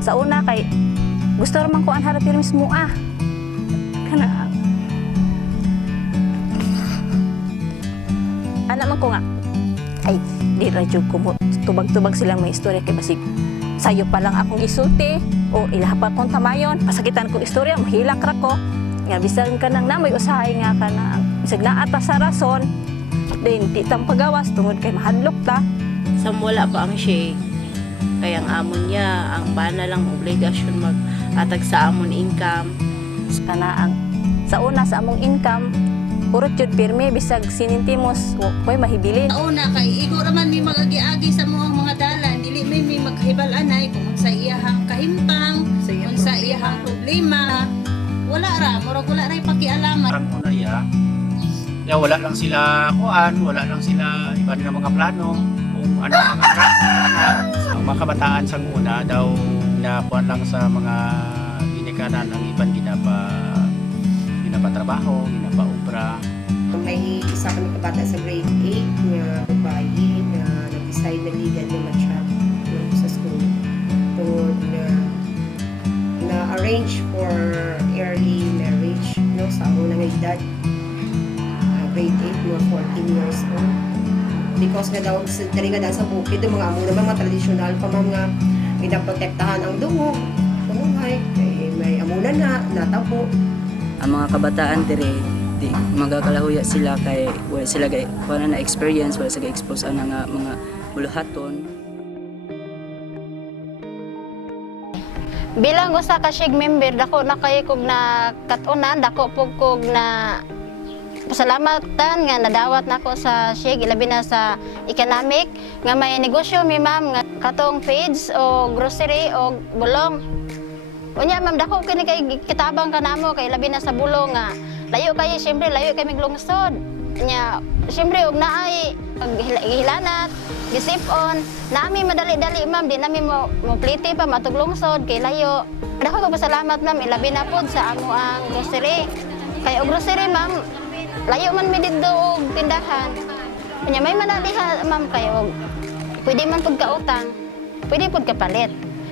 Sa una kay gusto raman ko anhara pirmis mo kana anak man ko nga ay di ra jud ko mo tubag-tubag silang may istorya kay basig sayo pa lang akong isulti o ilahapat kong tamayon pasakitan ko istorya mahilak ra ko nga bisan ka nang namoy usahay nga kana bisag naata sa rason din di tang pagawas tungod kay mahadlok ta Samwala pa ang siya kaya ang amon niya ang bana lang obligasyon mag-atag sa amon income kana ang sa una sa among income urot jud pirmi bisag sinintimos koy mahibilin. Sa una kay igo raman mi magagi-agi sa mga dalan dili may maghibalanay kung sa iyahang kahimpang kung sa iyahang problema wala ra murag wala ra pakialaman. Parang una ya wala lang sila wala lang sila iba na mga plano kung ano ang mga kabataan sa una daw na kuan lang sa mga ginikanan ang iban ginapatrabaho, ginapaobra. May isa kami kabata sa grade 8 nga babae na nag-decide na legal na mag-shop sa school. Tungod na arrange for early marriage sa unang edad. Grade 8 mga 14 years old. Because nga daw nga sa bukid mga amo na mga tradisyonal pa mga ginaprotektahan ang dungog. Kunungay, may amuna na natabo. Ang mga kabataan dire di magakalahuya sila kay wala sila wala na experience wala sila expose ana nga mga buluhaton. Bilang usa ka SHIG member dako na kay kog na katunan dako pug kog na pasalamatan nga nadawat nako sa SHIG ilabi na sa economic nga may negosyo mi ma'am nga katong feeds o grocery o bulong. Unya ma'am dako kini kay kitabang kanamo kay labi na sa bulong nga layo kayo syempre layo kay miglungsod. Nya syempre og naay gihilanat gisipon nami madali-dali ma'am di nami mo plite pa matuglungsod kay layo. Dako ko pasalamat ma'am ilabi na pod sa amo ang grocery. Kay og grocery ma'am layo man mi didto og tindahan. Nya may manaliha ma'am kayo pwede man pud ka utang. Pwede pud ka palit.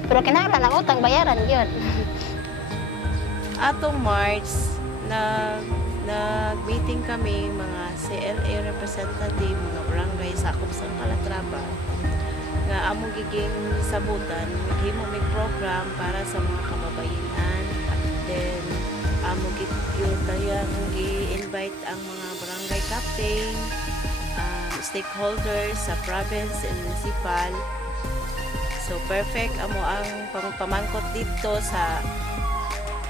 Pero kinahanglan ang utang bayaran yun. atong March nag-meeting kami mga CLA representative mga barangay sakop sa Calatrava nga among giging sabutan himo mig program para sa mga kababayenan at then among gitayang gi-invite ang mga barangay captain stakeholders sa province and municipal. So perfect amo ang pamangkot dito sa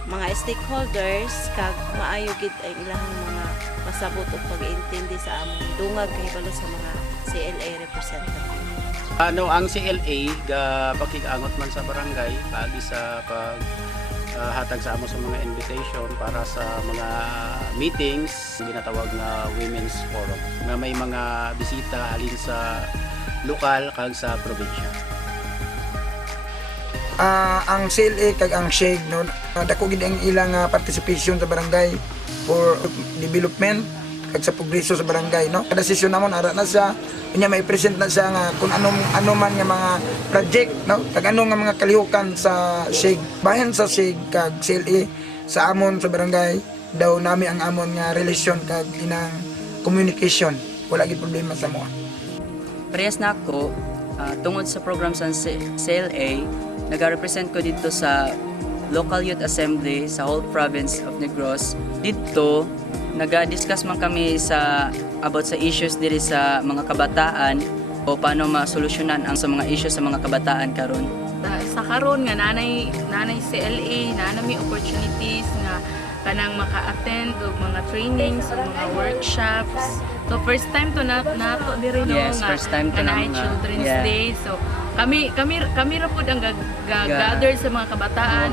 mga stakeholders kag maayo gid ang ilahang mga pasabot ug pag-iintindi sa among dungag kahibalo sa mga CLA representative. Ang CLA pakig-angot man sa barangay paagi sa pag hatag sa amo sa mga invitation para sa mga meetings ginatawag na Women's Forum nga may mga bisita halin sa lokal kag sa probinsya. Ang CLA kag ang SHIG no dako gid ang ilang participation sa barangay for development kag sa progreso sa barangay no kada sesyon namon ara na sa unya may present na siya nga kung ano man nga mga project no kag ano nga mga kalihukan sa SHIG bahin sa SHIG kag CLA sa amon sa barangay daw nami ang amon nga relasyon kag inang communication wala gid problema sa mo. Parehas na ako tungod sa program sa CLA nag-represent ko dito sa Local Youth Assembly sa whole province of Negros. Dito, nag-discuss man kami about sa issues diri sa mga kabataan o paano masolusyonan ang sa mga issues sa mga kabataan karon. Sa karon nga nanay CLA nanay opportunities nga kanang maka-attend og mga trainings o mga workshops. So first time to nato diri no yes, nga first time to na Children's Day. So kami ra pud ang gather sa mga kabataan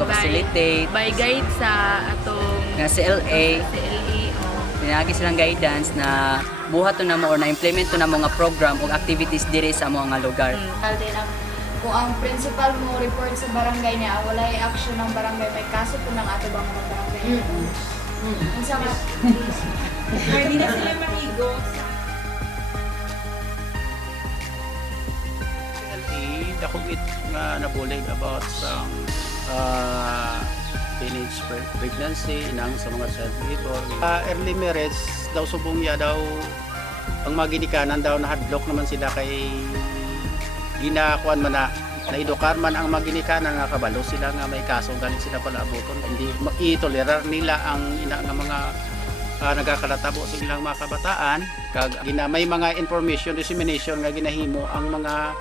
by guide sa atong nga CLA. Pinagi silang guidance na buhat na mo or na-implement na mo nga program o activities diri sa mga lugar. Kung ang principal mo report sa barangay niya, wala yung action ng barangay, may kaso po ng ato bang mga barangay. Unsa ka? Hindi na sila mahigo. CLA dakong it nga nabulig about sa teenage pregnancy, inang sa mga child labor. Early marriage daw subong ya daw ang mga ginikanan daw nahadlok naman sila kay ginakuan man na naidukar man ang mga ginikanan nga kabalo sila nga may kaso galing sila pala abuton, hindi itolerar nila ang ina nga mga nagakalatabo sa ilang mga kabataan kag may mga information dissemination nga ginahimo ang mga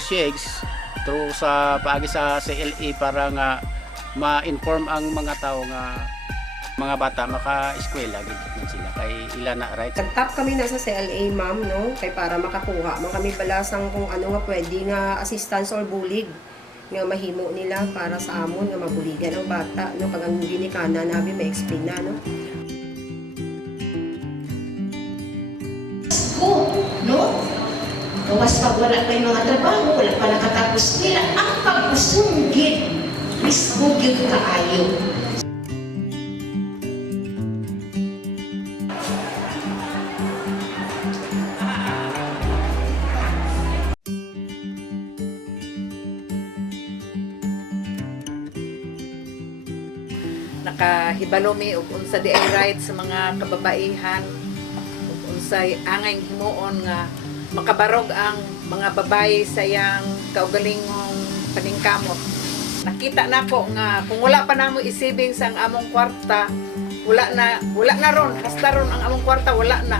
sheikhs through sa paagi sa CLA para nga ma-inform ang mga tao nga mga bata maka-eskwela gid sila kay ila na right. Nag-tap kami na sa CLA, ma'am, no? Kay para makakuha man kami balasang kung ano nga pwede nga assistance or bulig nga mahimo nila para sa amon nga mabuligan ang bata, no? Pag ang ginikana nabi may explain na, no? No? Gawas pag wala pa yung mga trabaho, wala pa nakatapos nila, ang pagkusunggit, risbugit kaayo. Nakahibalo mi ug unsa di ay right sa mga kababaihan ug unsay angay himuon nga makabarog ang mga babae sa iyang kaugalingong paningkamot. Nakita nako nga kung wala pa namo i-savings ang among kwarta, wala na ron, hasta ron ang among kwarta wala na.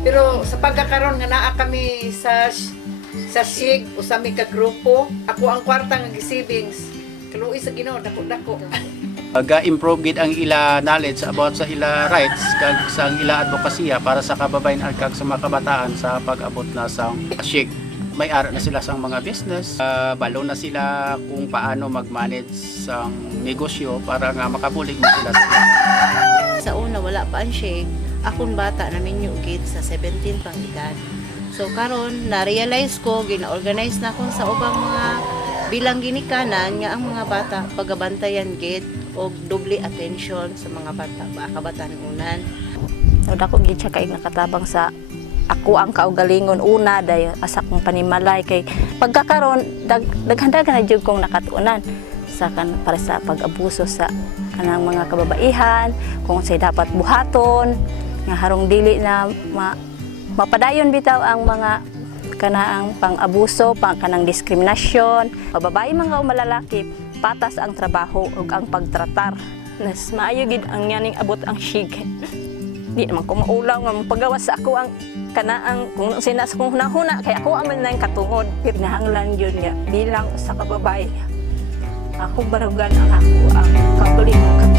Pero sa pagkakaroon nga naa kami sa SIG o sa mi ka grupo, ako ang kwarta nga gi-savings. Kaluoy sa Ginoo dako-dako. Ga-improve gid ang ila knowledge about sa ila rights kag sa ila advokasya para sa kababayan kag sa mga kabataan sa pag-abot na sa SIG. May ara na sila sa mga business, balo na sila kung paano mag-manage sa negosyo para nga makabulig mo sila Sa una wala pa ang SIG, akong bata na minyo gid sa 17 pang edad. So karon na-realize ko, gina-organize na ko sa ubang mga bilang ginikanan nga ang mga bata pagabantayan gid og doble attention sa mga bata, kabatanunan. Dako gid siya kay nakatabang sa ako ang kaugalingon una dayo asa kong panimalay kay pagkakaron daghan-daghan na jud kong nakatuunan sa para sa pag-abuso sa kanang mga kababaihan, kung say dapat buhaton nga harong dili na mapadayon bitaw ang mga kanaang pang-abuso, kanang diskriminasyon. Babae mga o malalaki, patas ang trabaho ug ang pagtratar. Nas maayo gid ang yaning abot ang SIG. Di naman ko maulaw nga pagawas sa ako ang kanaang kung sinas kong hunahuna kay ako aman lang katungod. Pirnahanglan yun nga bilang sa kababae. Ako barugan ang ako ang kaugalingon